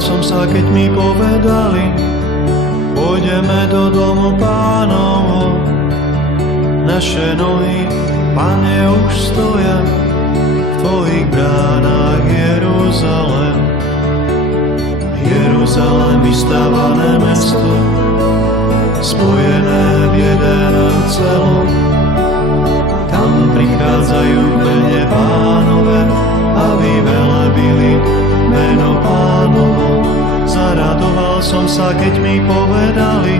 som sa, keď mi povedali, pôjdeme do domu Pánovho. Naše nohy, Pane, už stoja v tvojich bránach, Jeruzalém. Jeruzalém, vystavané mesto, spojené v jeden celok. Tam prichádzajú v mene Pánove, aby velebili meno Pánovo. Zaradoval som sa, keď mi povedali,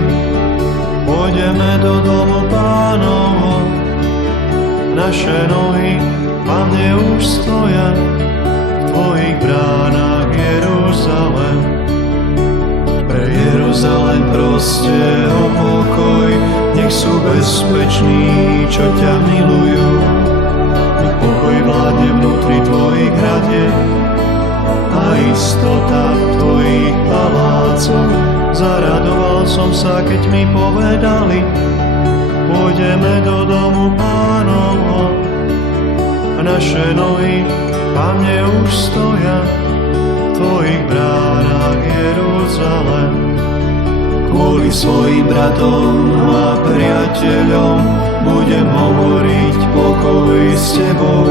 pôjdeme do domu Pánovho. Naše nohy, Pane, už stoja v tvojich bránach, Jeruzalém. Pre Jeruzalém proste o pokoj, nech sú bezpeční, čo ťa milujú. Nech pokoj vládne vnútri tvojich hradieb a istota v tvojich palácoch. Zaradoval som sa, keď mi povedali, pôjdeme do domu Pánovho. Naše nohy, Pane, už stoja v tvojich bránach, Jeruzalém. Kvôli svojim bratom a priateľom budem hovoriť pokoj s tebou.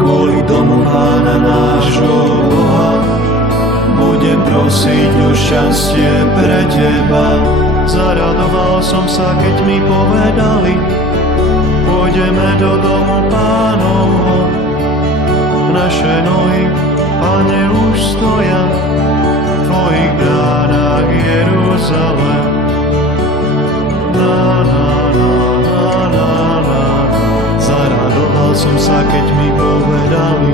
Kvôli domu Pána nášho Boha budem prosiť o šťastie pre teba. Zaradoval som sa, keď mi povedali, pôjdeme do domu Pánovho. Naše nohy, Pane, už stoja v tvojich bránach, Jeruzalém. Na, na, na, na, na, na. Zaradoval som sa, keď mi povedali,